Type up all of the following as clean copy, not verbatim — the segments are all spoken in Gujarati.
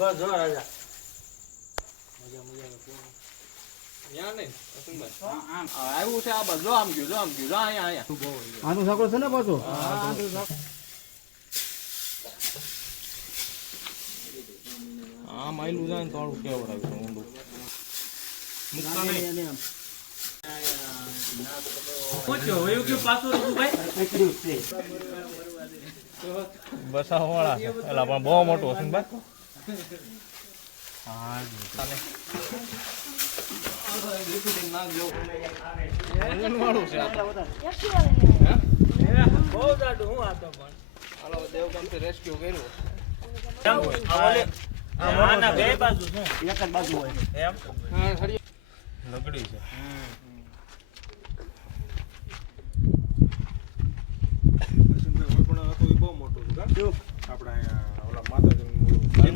બસ જો રાજા ન્યા નહીં અસંભાઈ આમ આવ્યું છે આ બધો આમ ગયો અહીંયા આનું સાંકળો છે ને પાછો આમ આયલું જાય ને થોડું કેવડાવ્યું ઊંડું મુકતા નહીં પૂછ્યો વયું કે પાછું ભાઈ બસા વાળા છે એલા પણ બહુ મોટું હશે ને ભાઈ હા વાળું છે બહુ જાડું હું આ તો પણ હાલો દેવકામથી રેસ્ક્યુ કર્યું આના બે બાજુ શું એક જ બાજુ હોય એમ હા ખરી લગડી છે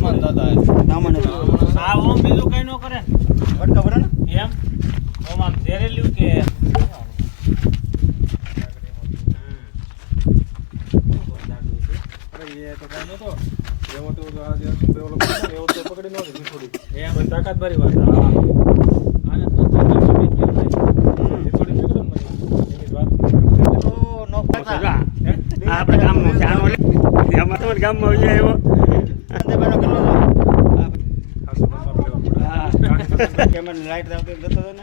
હનુમાન દાદા આ ઓમ બીજું કઈ નો કરે ફટકા ભરે ને એમ ઓમ આમ ઝેરેલું કે તાકાત ભરી વાત આપણે ગામમાં છે આનો એમાં તો ગામમાં આવી જાય એવો કેમેરા લાઈટ આવતી જતો હતો ને